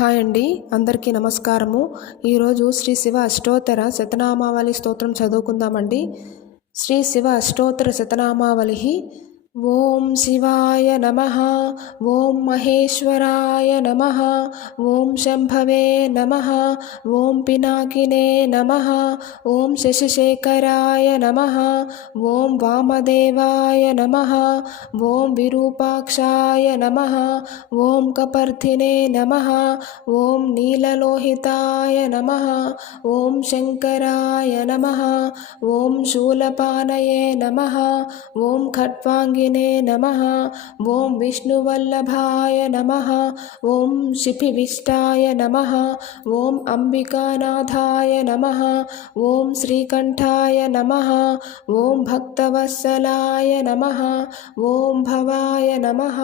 హాయ్ అండి, అందరికీ నమస్కారము. ఈరోజు శ్రీ శివ అష్టోత్తర శతనామావళి స్తోత్రం చదువుకుందామండి. శ్రీ శివ అష్టోత్తర శతనామావళి. ఓం శివాయ నమః, ఓం మహేశ్వరాయ నమః, ఓం శంభవే నమః, ఓం పినాకినే నమః, ఓం శశిశేఖరాయ నమః, ఓం వామదేవాయ నమః, ఓం విరూపాక్షాయ నమః, ఓం కపర్ధినే నమః, ఓం నీలలోహితాయ నమః, ఓం శంకరాయ నమః, ఓం శూలపానయే నమః, ఓం ఖట్వాంగినే నమః, ఓం విష్ణువల్లభాయ నమః, ఓం శిపివిష్టాయ నమః, ఓం అంబికానాథాయ నమః, ఓం శ్రీకంఠాయ నమః, ఓం భక్తవత్సలాయ నమః, ఓం భవాయ నమః,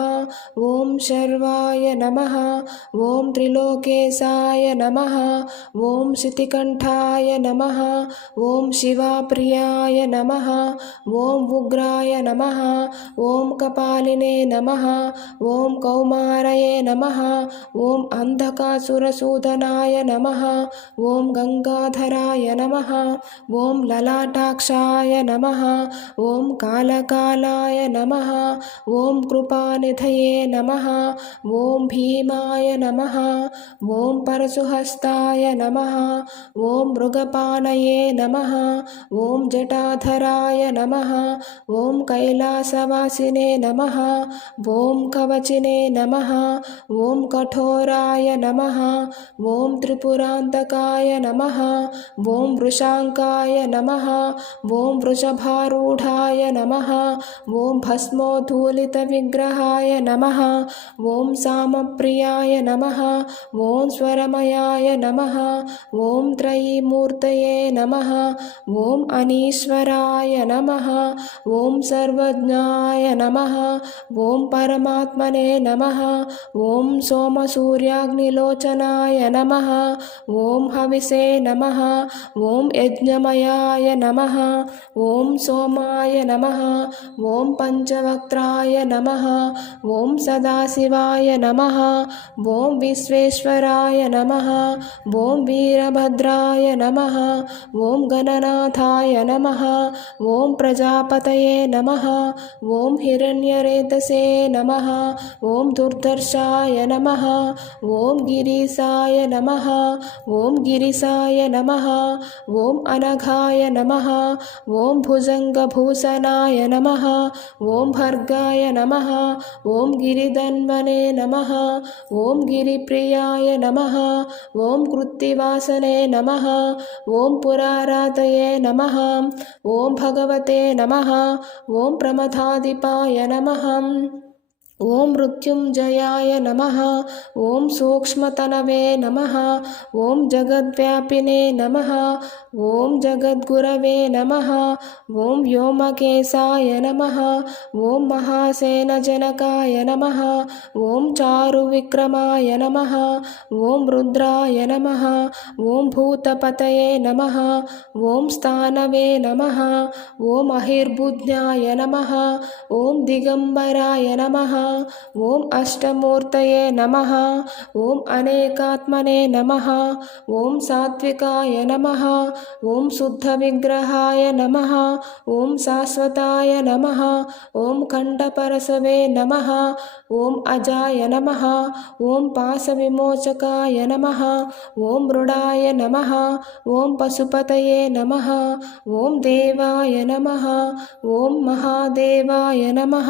ఓం శర్వాయ నమః, ఓం త్రిలోకేశాయ నమః, ఓం శితికంఠాయ నమః, ఓం శివాప్రియాయ నమః, ఓం ఉగ్రాయ నమః, ఓం కపాలినే నమః, ఓం కౌమారయే నమః, ఓం అంధకాసురసూదనాయ నమః, ఓం గంగాధరాయ నమః, ఓం లలాటాక్షాయ నమః, ఓం కాలకాలాయ నమః, ఓం కృపానిధయే నమః, ఓం భీమాయ నమః, ఓం పరశుహస్తాయ నమః, ఓం మృగపానయే నమః, ఓం జటాధరాయ నమః, ఓం కైలాసవాసినే నమః, ఓం కవచినే నమః, ఓం కఠోరాయ నమః, ఓం త్రిపురాంతకాయ నమః, ఓం వృషాంకాయ నమః, ఓం వృషభారూఢాయ నమః, ఓం భస్మోద్ధూలిత విగ్రహాయ నమః, ఓం సామప్రియాయ నమః, ఓం స్వరమయాయ నమః, ఓం త్రయీమూర్తయే నమః, ఓం అనీశ్వరాయ నమః, ఓం సర్వజ్ఞాయ నమః, ఓం పరమాత్మనే నమః, ఓం సోమసూర్యాగ్నిలోచనాయ నమః, ఓం హవిసే నమః, ఓం యజ్ఞమయాయ నమః, ఓం సోమాయ నమః, ఓం పంచవక్త్రాయ నమః, ఓం సదాశివాయ నమః, ఓం విశ్వేశ్వరాయ నమః, ఓం వీరభద్రాయ నమః, ఓం గణనాథాయ నమః, ఓం ప్రజాపతయే నమః, ఓం హిరణ్యరేతసే నమః, ఓం దుర్ధర్షాయ నమః, ఓం గిరీశాయ నమః, ఓం గిరిశాయ నమః, ఓం అనఘాయ నమః, ఓం భుజంగభూషణాయ నమః, ఓం భర్గాయ నమః, ఓం గిరిధన్వనే నమః, ఓం గిరిప్రియాయ నమః, ఓం కృత్తివాసనే నమః, ఓం పురారాతయే నమః, ఓం భగవతే నమః, ఓం ప్రమథాధిపాయ నమః, ఓం మృత్యుంజయాయ నమః, ఓం సూక్ష్మతనవే నమః, ఓం జగద్వ్యాపినే నమః, ఓం జగద్గురవే నమః, ఓం వ్యోమకేశాయ నమః, ఓం మహాసేనజనకాయ నమః, ఓం చారువిక్రమాయ నమః, ఓం రుద్రాయ నమః, ఓం భూతపతయే నమః, ఓం స్థానవే నమః, ఓం అహిర్బుజ్ఞాయ నమః, ఓం దిగంబరాయ నమః, ఓం అష్టమూర్తయే నమః, ఓం అనేకాత్మనే నమః, ఓం సాత్వికాయ నమః, ఓం శుద్ధ విగ్రహాయ నమః, ఓం శాశ్వతాయ నమః, ఓం ఖండపరసవే నమః, ఓం అజాయ నమః, ఓం పాశవిమోచకాయ నమః, ఓం మృడాయ నమః, ఓం పశుపతయే నమః, ఓం దేవాయ నమః, ఓం మహాదేవాయ నమః,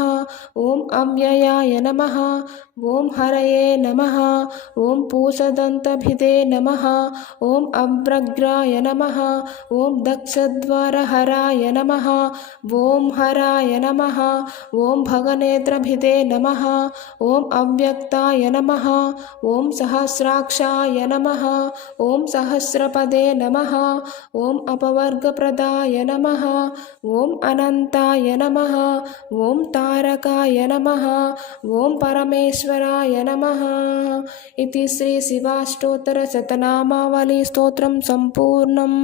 ఓం అవ్యయాయ నమః, ఓం హరయే నమః, ఓం పూషదంతభిదే నమః, ఓం అవ్రగ్రాయ నమః, ఓం దక్షద్వారహరాయ నమః, ఓం హరాయ నమః, ఓం భగనేత్రభిదే నమః, ఓం అవ్యక్తాయ నమః, ఓం సహస్రాక్షాయ నమః, ఓం సహస్రపదే నమః, ఓం అపవర్గప్రదాయ నమః, ఓం అనంతాయ నమః, ఓం తారకాయ నమః, ఓం పరమేశ్వరాయ నమః. इति श्री शिवाष्टोत्तर शतनामावली स्तोत्रं संपूर्णम्.